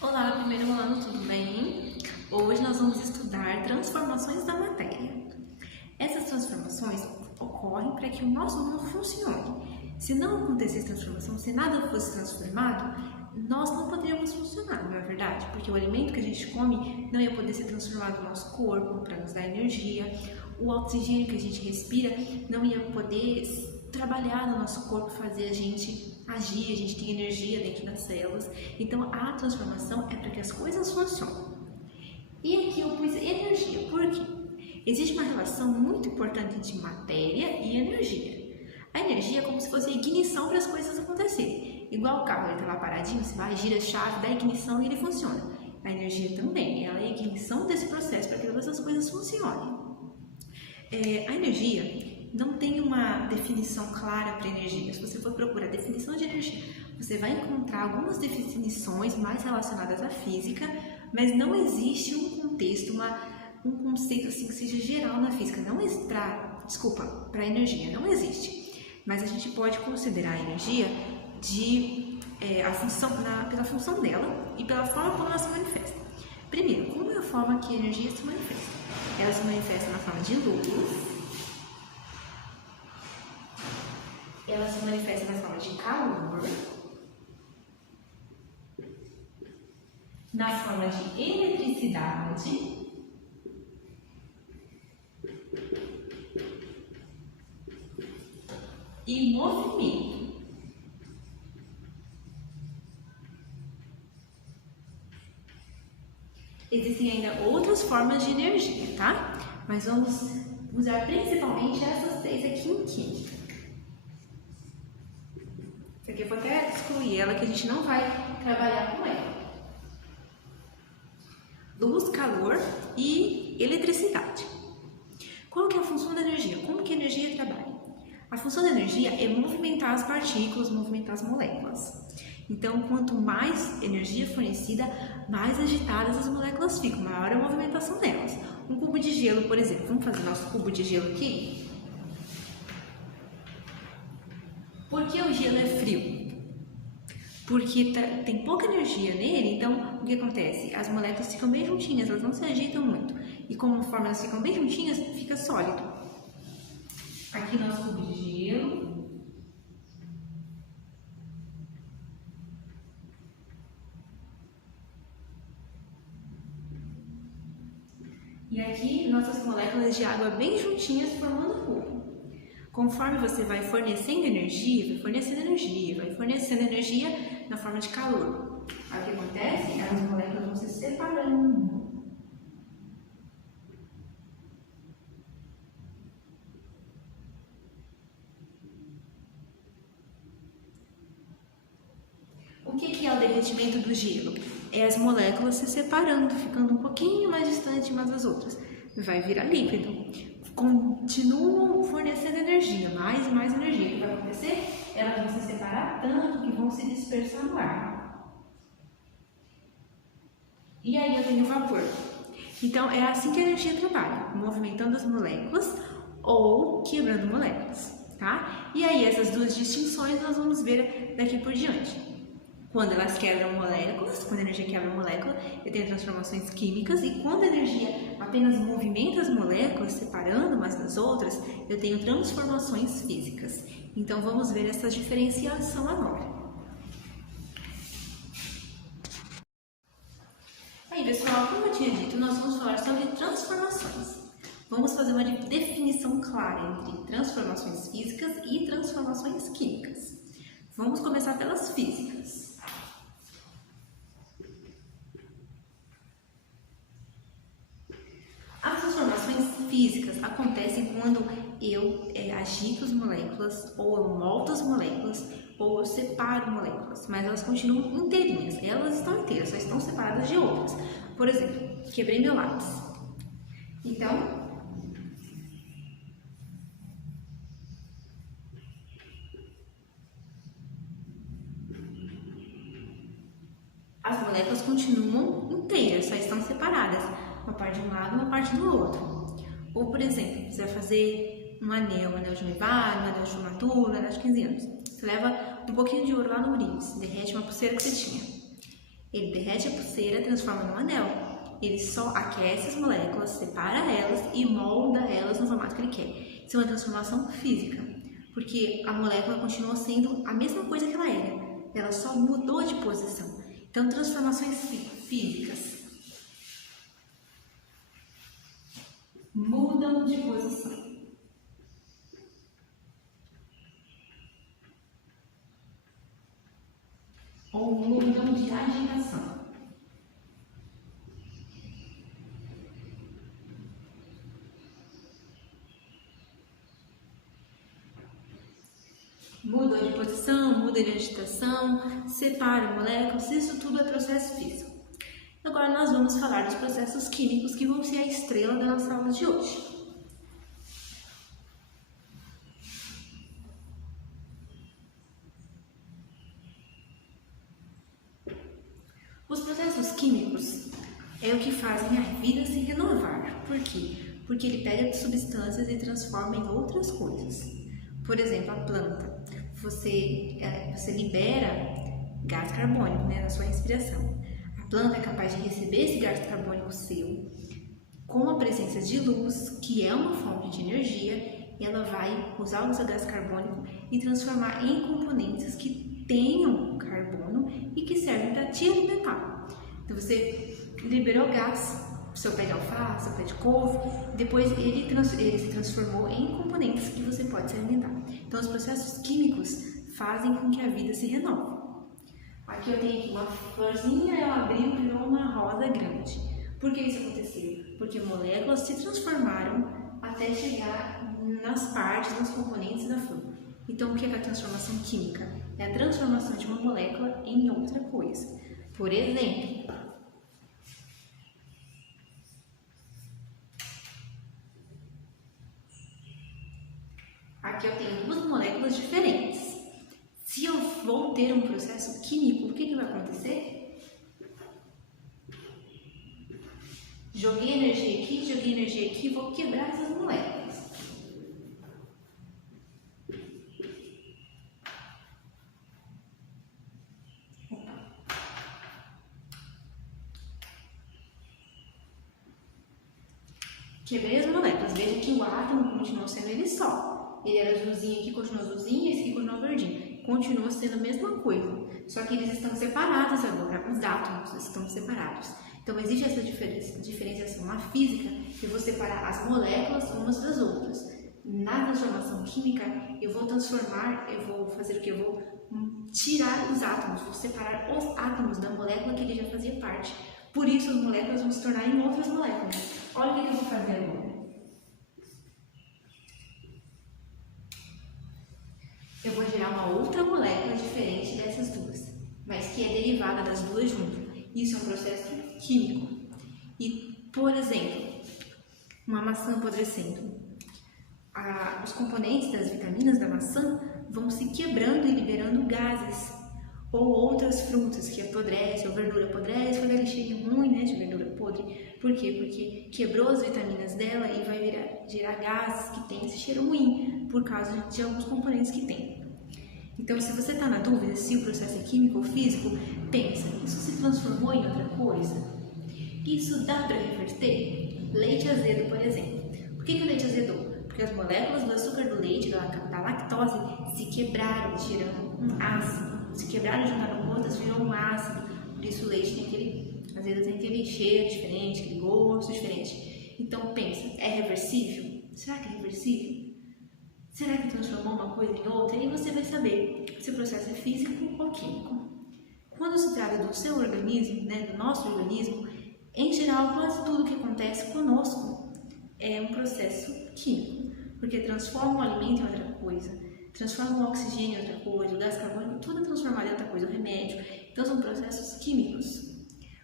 Olá, primeiro ano, tudo bem? Hoje nós vamos estudar transformações da matéria. Essas transformações ocorrem para que o nosso mundo funcione. Se não acontecesse transformação, se nada fosse transformado, nós não poderíamos funcionar, não é verdade? Porque o alimento que a gente come não ia poder ser transformado no nosso corpo para nos dar energia, o oxigênio que a gente respira não ia poder trabalhar no nosso corpo, fazer a gente agir, a gente ter energia dentro das células. Então a transformação é para que as coisas funcionem. E aqui eu pus energia, por quê? Existe uma relação muito importante entre matéria e energia. A energia é como se fosse a ignição para as coisas acontecerem. Igual o carro, ele está lá paradinho, você vai, gira a chave, dá ignição e ele funciona. A energia também, ela é a ignição desse processo para que todas as coisas funcionem. A energia não tem uma definição clara para energia. Se você for procurar definição de energia, você vai encontrar algumas definições mais relacionadas à física, mas não existe um contexto, um conceito assim que seja geral na física. Não para energia, não existe. Mas a gente pode considerar a energia pela função dela e pela forma como ela se manifesta. Primeiro, como é a forma que a energia se manifesta? Ela se manifesta na forma de luz. Ela se manifesta na forma de calor, na forma de eletricidade e movimento. Existem ainda outras formas de energia, tá? Mas vamos usar principalmente essas três aqui em química. Essa aqui eu vou até excluir ela, que a gente não vai trabalhar com ela. Luz, calor e eletricidade. Qual que é a função da energia? Como que a energia trabalha? A função da energia é movimentar as partículas, movimentar as moléculas. Então, quanto mais energia fornecida, mais agitadas as moléculas ficam, maior a movimentação delas. Um cubo de gelo, por exemplo, vamos fazer nosso cubo de gelo aqui? Por que o gelo é frio? Porque tem pouca energia nele, então o que acontece? As moléculas ficam bem juntinhas, elas não se agitam muito. E conforme elas ficam bem juntinhas, fica sólido. Aqui nosso cubo de gelo. E aqui nossas moléculas de água bem juntinhas formando o cubo. Conforme você vai fornecendo energia, vai fornecendo energia na forma de calor. Aí o que acontece? As moléculas vão se separando. O que é o derretimento do gelo? É as moléculas se separando, ficando um pouquinho mais distante umas das outras. Vai virar líquido. Continuam fornecendo energia, mais e mais energia. O que vai acontecer? Elas vão se separar tanto que vão se dispersar no ar. E aí eu tenho vapor. Então é assim que a energia trabalha, movimentando as moléculas ou quebrando moléculas, tá? E aí essas duas distinções nós vamos ver daqui por diante. Quando elas quebram moléculas, quando a energia quebra a molécula, eu tenho transformações químicas, e quando a energia apenas movimenta as moléculas, separando umas das outras, eu tenho transformações físicas. Então vamos ver essa diferenciação agora. Aí pessoal, como eu tinha dito, nós vamos falar sobre transformações. Vamos fazer uma definição clara entre transformações físicas e transformações químicas. Vamos começar pelas físicas. As transformações físicas acontecem quando eu agito as moléculas, ou eu moldo as moléculas, ou eu separo moléculas, mas elas continuam inteirinhas, elas estão inteiras, só estão separadas de outras. Por exemplo, quebrei meu lápis. Então, as moléculas continuam inteiras, só estão separadas, uma parte de um lado e uma parte do outro. Ou, por exemplo, você vai fazer um anel de noivado, um anel de formatura, um anel de 15 anos. Você leva um pouquinho de ouro lá no brinco, derrete uma pulseira que você tinha. Ele derrete a pulseira, transforma num anel. Ele só aquece as moléculas, separa elas e molda elas no formato que ele quer. Isso é uma transformação física, porque a molécula continua sendo a mesma coisa que ela era, ela só mudou de posição. Então, transformações físicas mudam de posição. Ou mudam de agitação. Muda de posição, muda de agitação, separa moléculas, isso tudo é processo físico. Agora nós vamos falar dos processos químicos que vão ser a estrela da nossa aula de hoje. Os processos químicos é o que fazem a vida se renovar. Por quê? Porque ele pega substâncias e transforma em outras coisas. Por exemplo, a planta. Você libera gás carbônico, né, na sua respiração. A planta é capaz de receber esse gás carbônico seu com a presença de luz, que é uma fonte de energia, e ela vai usar o seu gás carbônico e transformar em componentes que tenham carbono e que servem para te alimentar. Então você liberou gás, seu pé de alface, seu pé de couve, depois ele se transformou em componentes que você pode se alimentar. Então os processos químicos fazem com que a vida se renove. Aqui eu tenho aqui uma florzinha, ela abriu e virou uma rosa grande. Por que isso aconteceu? Porque moléculas se transformaram até chegar nas partes, nos componentes da flor. Então o que é a transformação química? É a transformação de uma molécula em outra coisa. Por exemplo, aqui eu tenho duas moléculas diferentes. Se eu vou ter um processo químico, o que vai acontecer? Joguei energia aqui, vou quebrar essas moléculas. Quebrei as moléculas. Veja que o átomo continuou sendo ele só. Ele era azulzinho aqui, continua azulzinho, esse aqui continua verdinho. Continua sendo a mesma coisa. Só que eles estão separados agora. Os átomos estão separados. Então existe essa diferenciação na física. Eu vou separar as moléculas umas das outras. Na transformação química, eu vou fazer o que? Eu vou tirar os átomos. Vou separar os átomos da molécula que ele já fazia parte. Por isso, as moléculas vão se tornar em outras moléculas. Olha o que eu vou fazer agora. Eu vou gerar uma outra molécula diferente dessas duas, mas que é derivada das duas juntas. Isso é um processo químico. E, por exemplo, uma maçã apodrecendo. Os componentes das vitaminas da maçã vão se quebrando e liberando gases. Ou outras frutas que apodrecem, ou verdura apodrece, faz aquele cheirinho ruim, né, de verdura podre. Por quê? Porque quebrou as vitaminas dela e vai gerar gases que tem esse cheiro ruim, por causa de alguns componentes que tem. Então, se você está na dúvida se o processo é químico ou físico, pensa, isso se transformou em outra coisa? Isso dá para reverter? Leite azedo, por exemplo. Por que o leite azedou? Porque as moléculas do açúcar do leite, da lactose, se quebraram, gerando um ácido. Se quebraram e juntaram com outras, virou um ácido. Por isso o leite às vezes tem aquele cheiro diferente, aquele gosto diferente. Então pensa, é reversível? Será que é reversível? Será que transformou uma coisa em outra? E aí você vai saber se o processo é físico ou químico. Quando se trata do seu organismo, né, do nosso organismo, em geral quase tudo que acontece conosco é um processo químico. Porque transforma o alimento em outra coisa. Transforma o oxigênio em outra coisa, o gás carbônico, tudo é transformado em outra coisa, o remédio. Então são processos químicos.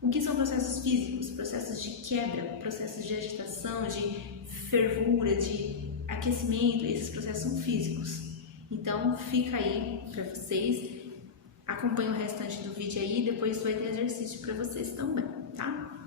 O que são processos físicos? Processos de quebra, processos de agitação, de fervura, de aquecimento, esses processos são físicos. Então fica aí para vocês, acompanha o restante do vídeo aí, depois vai ter exercício para vocês também, tá?